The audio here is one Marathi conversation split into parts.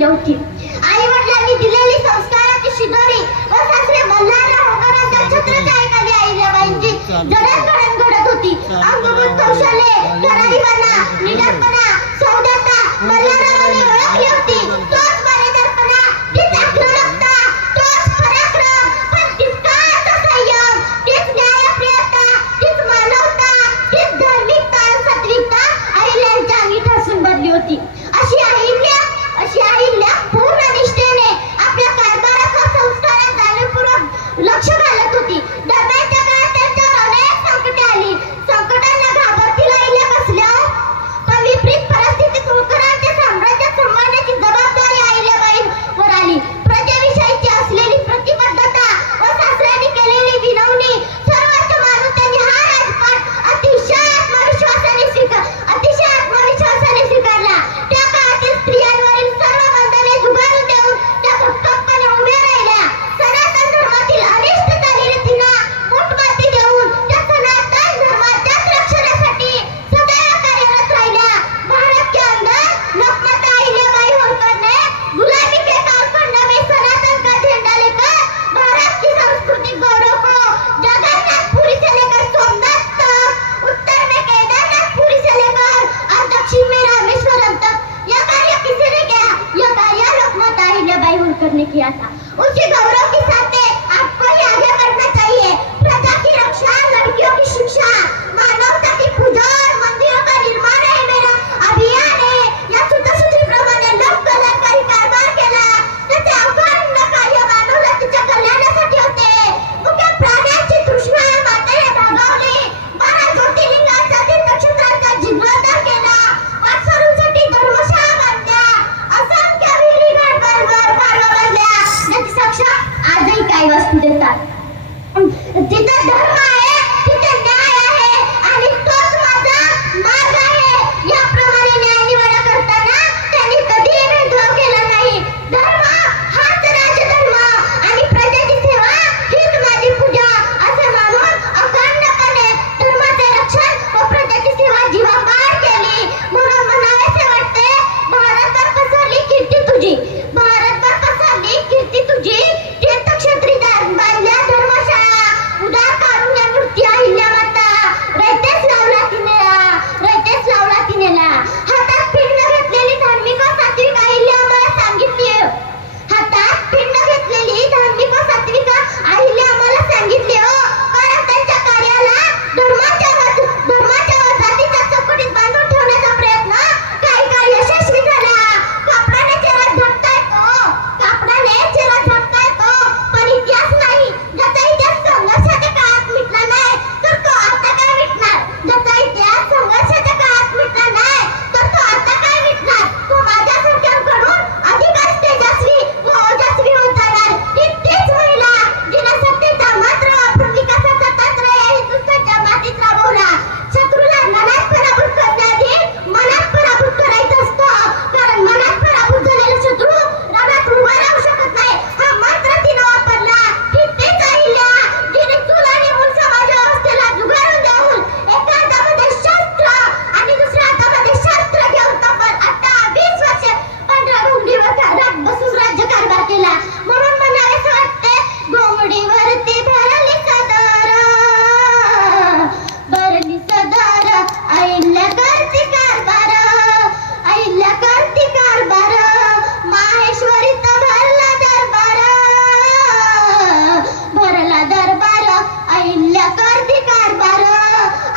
पाहिली होती. आई वडिलांनी दिलेली संस्काराची शिदोरी व सासरे मल्हारराव होकारांच्या छत्रछायेखाली अहिल्याबाईंची जडणघडण घडत होती. अंगभूत कौशल्ये, करारीपणा, निडरपणा, सौम्यता मल्हाररावांनी ओळखली होती. तोच बलिदानपणा, तीच आक्रमकता, तोच पराक्रम, पण तितकाच संयम, तीच न्यायप्रियता, तीच मानवता, तीच धार्मिकता, सात्विकता अहिल्याच्या अंगी ठसून भरली होती. अशी अहिल्या पूर्ण निष्ठेने आपल्या कारभाराचा संस्कारात जाणीवपूर्वक लक्ष घालत होती. दरम्यानच्या काळात त्यांच्यावर अनेक संकटे आली. संकटांना घाबरतील अहिल्या कसल्या, पण विपरीत परिस्थितीत होळकरांच्या साम्राज्यात सांभाळण्याची जबाबदारी अहिल्याबाईंवर आली. प्रजेविषयीची असलेली प्रतिबद्धता व सासऱ्यांनी केलेली विनवणी सर्वोच्च मानून त्यांनी हा राजपाट अतिशय आत्मविश्वासाने स्वीकारला. त्या काळातील स्त्रियांवरील सर्व बंधने झुगारून देऊन त्या भक्कमपणे उभ्या राहिल्या. सनातन धर्मातील अनिष्ट चालीरीतींना मूठमाती देऊन त्या सनातन धर्माच्याच रक्षणासाठी सदैव कार्यरत राहिल्या. भारत के अंदर लोकमाता अहिल्याबाई होळकर ने गुलामी के कालखंड में सनातन का झंडा लेकर भारत की सांस्कृतिक गौरव को जगन्नाथपुरी से लेकर सोमनाथ तक, उत्तर में केदारनाथपुरी से लेकर और दक्षिण में रामेश्वरम तक यह कार्य किसने किया? यह कार्य लोकमाता अहिल्याबाई होळकर ने किया था. उसी गौरव के साथ आपको ही आगे बढ़ना चाहिए. प्रजा की रक्षा, लड़कियों की शिक्षा, मानवता की पूजा और मंदिरों का निर्माण है मेरा अभियान है. या सूत्रसूत्रीप्रमाणे लोक कल्याणकारी कारभार केला. त्याचे अखंड कार्य मानवजातीच्या कल्याणासाठी होते. मुख्य प्राण्यांची तृष्णा मातेने भागवली. 12 ज्योतिर्लिंगांचा, तीर्थक्षेत्रांचा जीर्णोद्धार केला. वाटसरूंसाठी धर्मशाळा बांधल्या. असंख्य विहिरी बांधल्या. याची साक्ष आजही काही वस्तू देतात. जिथे धर्म आहे तिथे न्याय आहे आणि तोच माझा मार्ग आहे. याप्रमाणे न्याय निवाडा करताना त्यांनी कधीही भेदभाव केला नाही. धर्म हाच राजधर्म आणि प्रजेची सेवा हीच माझी पूजा असे मानून अखंडपणे धर्माचे रक्षण व प्रजेची सेवा जीवापाड केली. म्हणून म्हणावेसे वाटते, भारतभर पसरली कीर्ती तुझी, भारतभर पसरली कीर्ती तुझी. तीर्थक्षेत्री बांधल्या धर्मशाळा, उदार कारुण्य मूर्ती अहिल्यामाता. रयतेच लावला तिनेला. हातात पिंड घेतलेली धार्मिक व सात्विक अहिल्या आम्हाला सांगितली. हातात पिंड घेतलेली धार्मिक व सात्विक अहिल्या आम्हाला सांगितली हो. कारण त्यांच्या कार्याला धर्माच्या व जातीच्या चौकटीत बांधून ठेवण्याचा प्रयत्न काही काळ यशस्वी झाला. कापडाने चेहरा झाकता येतो, पण इतिहास नाही. ज्याचा इतिहास संघर्षाच्या काळात मिटला नाही तर तो आता काय मिटणार? ज्याचा इतिहास संघर्षाच्या काळात मिटला नाही तर तो आता काय मिटणार? तो माझ्यासारख्यांकडून अधिकच तेजस्वी व ओजस्वी होत जाणार. ही तीच महिला जिने सत्तेचा मंत्र वापरून विकासाचा तंत्र या हिंदुस्थानच्या मातीत राबवला. शत्रूला मनात पराभूत करण्याआधी मनात पराभूत करायचं असतं. कारण मनात पराभूत झालेला शत्रू रणात उभा राहू शकत नाही. हा मंत्र तिने वापरला. ही तीच अहिल्या जिने चूल आणि मूल समाज व्यवस्थेला जुगारून देऊन एका हातामध्ये शस्त्र आणि दुसऱ्या हातामध्ये शस्त्र घेऊन तब्बल 28 वर्ष पांढऱ्या बसून राज्यकारभार केला. म्हणून म्हणावेसे वाटते, घोंगडीवरती भरली सदर अहिल्या करती कारभार, माहेश्वरीत भरला दरबार अहिल्या करती कारभार.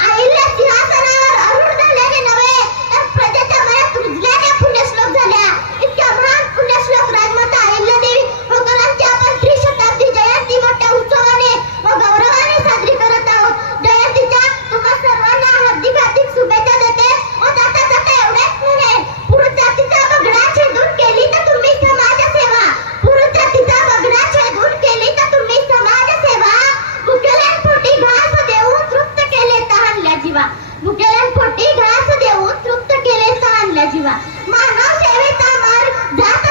अहिल्या सिंहासनावर आरूढ झाल्याने नव्हे तर प्रजेच्या मनात रुजल्याने पुण्यश्लोक झाल्या. इतक्या महान पुण्यश्लोक राजमाता अहिल्यादेवी होळकरांची आपण त्रिशताब्दी जयंती मोठ्या उत्सवाने व गौरवाने साजरी करत आहोत. जयंतीच्या तुम्हा सर्वांना हार्दिक शुभेच्छा देते व जाता जाता एवढेच म्हणेन, पुरुष जातीचा बगडा छेदून केली तर तुम्ही समाजसेवा. पुरुष जातीचा बगडा छेदून केली तर तुम्ही समाजसेवा. भुकेल्यांपोटी घास देऊन तृप्त केले तहानल्या जीवा. भुकेल्यांपोटी घास देऊन तृप्त केले तहानल्या जीवा. मानव सेवेचा मार्ग जात